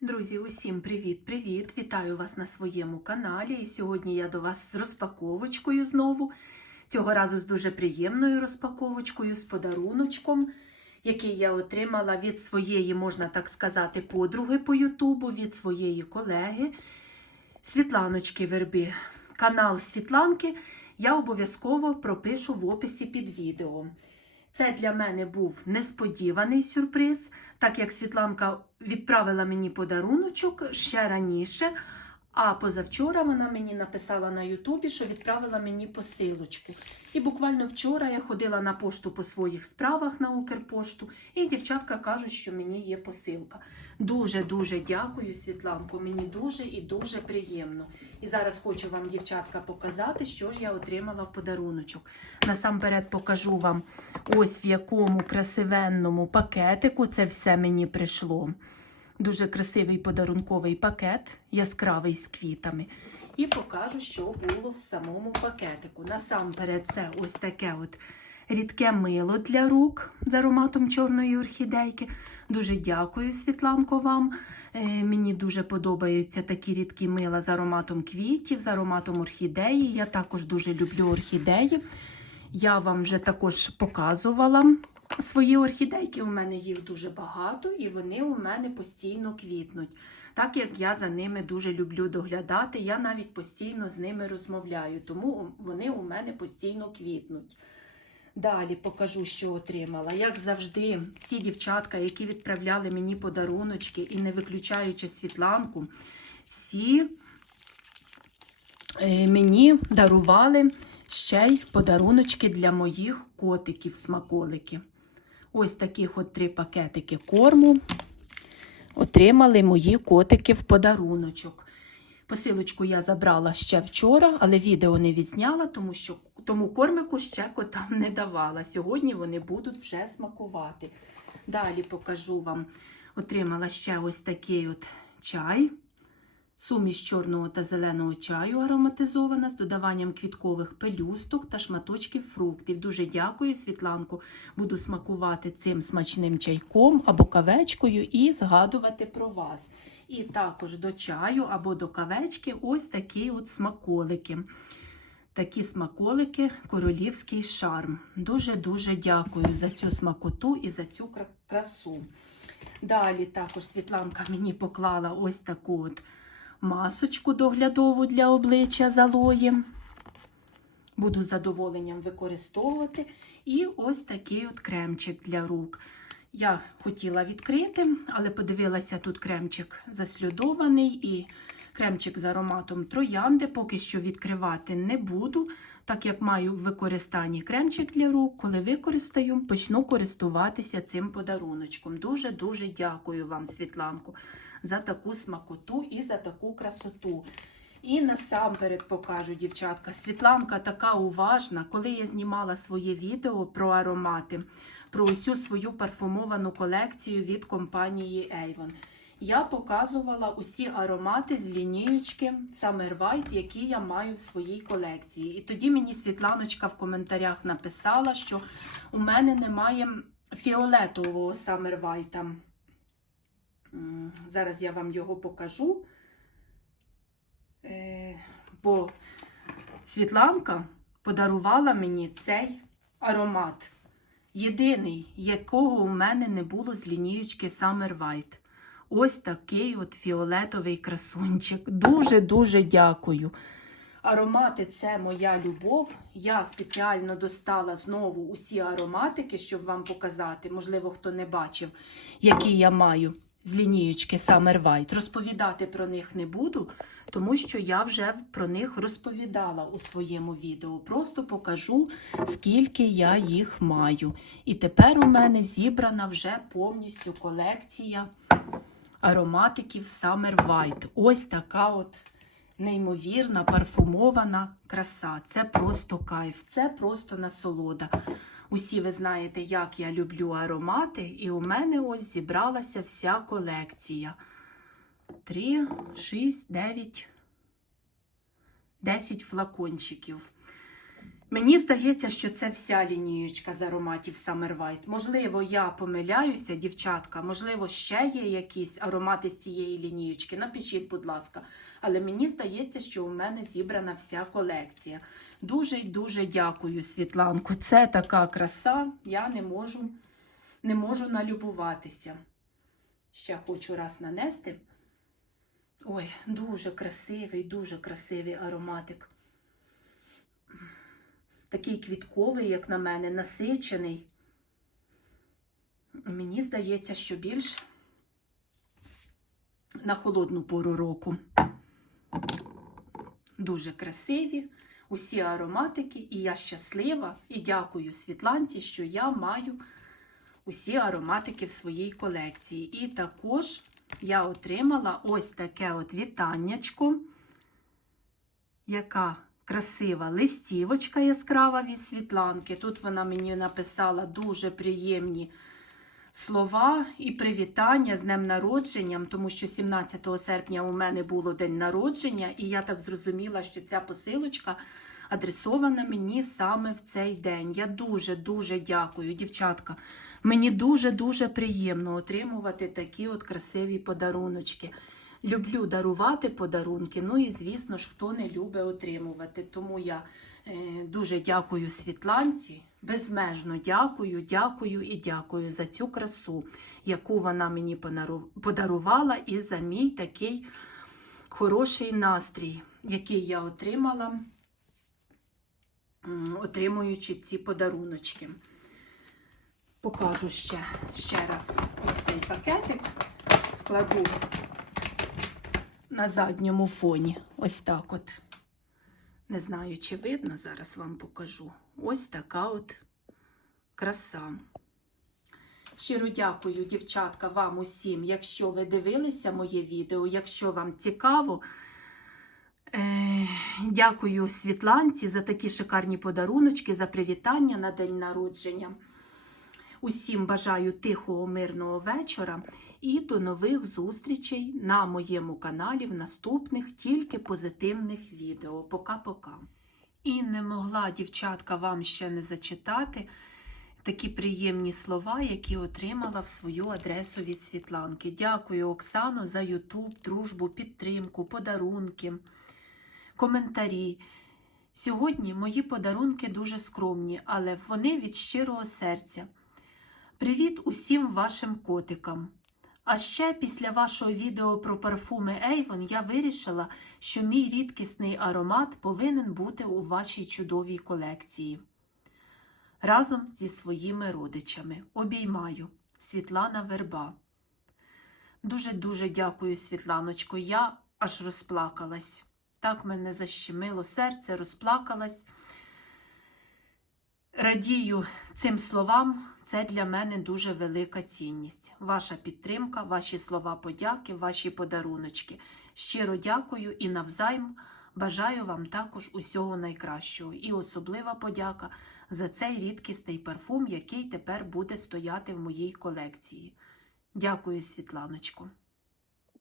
Друзі, усім привіт-привіт! Вітаю вас на своєму каналі. І сьогодні я до вас з розпаковочкою знову. Цього разу з дуже приємною розпаковочкою, з подаруночком, який я отримала від своєї, можна так сказати, подруги по Ютубу, від своєї колеги Світланочки Верби. Канал Світланки я обов'язково пропишу в описі під відео. Це для мене був несподіваний сюрприз, так як Світланка відправила мені подаруночок ще раніше. А позавчора вона мені написала на Ютубі, що відправила мені посилочку. І буквально вчора я ходила на пошту по своїх справах на Укрпошту, і дівчатка кажуть, що мені є посилка. Дуже-дуже дякую, Світланко. Мені дуже і дуже приємно. І зараз хочу вам, дівчатка, показати, що ж я отримала в подаруночок. Насамперед покажу вам ось в якому красивенному пакетику це все мені прийшло. Дуже красивий подарунковий пакет, яскравий з квітами. І покажу, що було в самому пакетику. Насамперед, це ось таке от рідке мило для рук з ароматом чорної орхідейки. Дуже дякую, Світланко, вам. Е, Мені дуже подобаються такі рідкі мила з ароматом квітів, з ароматом орхідеї. Я також дуже люблю орхідеї. Я вам вже також показувала свої орхідейки. У мене їх дуже багато, і вони у мене постійно квітнуть. Так як я за ними дуже люблю доглядати, я навіть постійно з ними розмовляю, тому вони у мене постійно квітнуть. Далі покажу, що отримала. Як завжди, всі дівчатка, які відправляли мені подаруночки і не виключаючи світланку, всі е, мені дарували ще й подаруночки для моїх котиків смаколики. Ось таких от три пакетики корму отримали мої котики в подаруночок. Посилочку я забрала ще вчора, але відео не відзняла, тому що тому кормику ще котам не давала. Сьогодні вони будуть вже смакувати. Далі покажу вам. Отримала ще ось такий от чай. Суміш чорного та зеленого чаю ароматизована з додаванням квіткових пелюсток та шматочків фруктів. Дуже дякую, Світланку. Буду смакувати цим смачним чайком або кавечкою і згадувати про вас. І також до чаю або до кавечки ось такі от смаколики. Такі смаколики королівський шарм. Дуже-дуже дякую за цю смакоту і за цю красу. Далі також Світланка мені поклала ось таку от масочку доглядову для обличчя з алоєм. Буду з задоволенням використовувати. І ось такий от кремчик для рук. Я хотіла відкрити, але подивилася, тут кремчик заслюдований і кремчик з ароматом троянди. Поки що відкривати не буду, так як маю в використанні кремчик для рук. Коли використаю, почну користуватися цим подаруночком. Дуже-дуже дякую вам, Світланку, за таку смакоту і за таку красоту. І насамперед покажу, дівчатка, Світланка така уважна, коли я знімала своє відео про аромати, про усю свою парфумовану колекцію від компанії Avon. Я показувала усі аромати з лінієчки Summer White, які я маю в своїй колекції. І тоді мені Світланочка в коментарях написала, що у мене немає фіолетового Summer White. Зараз я вам його покажу. Е, бо Світланка подарувала мені цей аромат. Єдиний, якого у мене не було з лінієчки Summer White. Ось такий от фіолетовий красунчик. Дуже-дуже дякую. Аромати це моя любов. Я спеціально достала знову усі ароматики, щоб вам показати. Можливо, хто не бачив, які я маю з лінієчки Summer White. Розповідати про них не буду, тому що я вже про них розповідала у своєму відео. Просто покажу, скільки я їх маю. І тепер у мене зібрана вже повністю колекція ароматиків Summer White. Ось така от неймовірна парфумована краса. Це просто кайф, це просто насолода. Усі ви знаєте, як я люблю аромати, і у мене ось зібралася вся колекція. 3, 6, 9, 10 флакончиків. Мені здається, що це вся лінієчка з ароматів White. Можливо, я помиляюся, дівчатка, можливо, ще є якісь аромати з цієї лінієчки. Напишіть, будь ласка. Але мені здається, що у мене зібрана вся колекція. Дуже й дуже дякую, Світланку. Це така краса, я не можу, не можу налюбуватися. Ще хочу раз нанести. Ой, дуже красивий, дуже красивий ароматик. Такий квітковий, як на мене, насичений. Мені здається, що більш на холодну пору року. Дуже красиві усі ароматики, і я щаслива і дякую Світланці, що я маю усі ароматики в своїй колекції. І також я отримала ось таке от вітаннячко, яка красива листівочка яскрава від Світланки. Тут вона мені написала дуже приємні слова і привітання з днем народженням, тому що 17 серпня у мене було день народження, і я так зрозуміла, що ця посилочка адресована мені саме в цей день. Я дуже-дуже дякую, дівчатка. Мені дуже-дуже приємно отримувати такі от красиві подаруночки. Люблю дарувати подарунки, ну і, звісно ж, хто не любить отримувати. Тому я е, дуже дякую Світланці, безмежно дякую, дякую і дякую за цю красу, яку вона мені подарувала, і за мій такий хороший настрій, який я отримала, отримуючи ці подаруночки. Покажу ще, ще раз ось цей пакетик. Складу на задньому фоні. Ось так от. Не знаю, чи видно, зараз вам покажу. Ось така от краса. Щиро дякую, дівчатка, вам усім, якщо ви дивилися моє відео, якщо вам цікаво. Е, дякую Світланці за такі шикарні подаруночки, за привітання на день народження. Усім бажаю тихого, мирного вечора і до нових зустрічей на моєму каналі в наступних тільки позитивних відео. Пока-пока. І не могла, дівчатка, вам ще не зачитати такі приємні слова, які отримала в свою адресу від Світланки. Дякую, Оксано, за Ютуб, дружбу, підтримку, подарунки, коментарі. Сьогодні мої подарунки дуже скромні, але вони від щирого серця. Привіт усім вашим котикам! А ще після вашого відео про парфуми Avon я вирішила, що мій рідкісний аромат повинен бути у вашій чудовій колекції. Разом зі своїми родичами. Обіймаю. Світлана Верба. Дуже-дуже дякую, Світланочко. Я аж розплакалась. Так мене защемило серце, розплакалась. Радію цим словам, це для мене дуже велика цінність. Ваша підтримка, ваші слова подяки, ваші подаруночки. Щиро дякую і навзайм бажаю вам також усього найкращого. І особлива подяка за цей рідкісний парфум, який тепер буде стояти в моїй колекції. Дякую, Світланочко.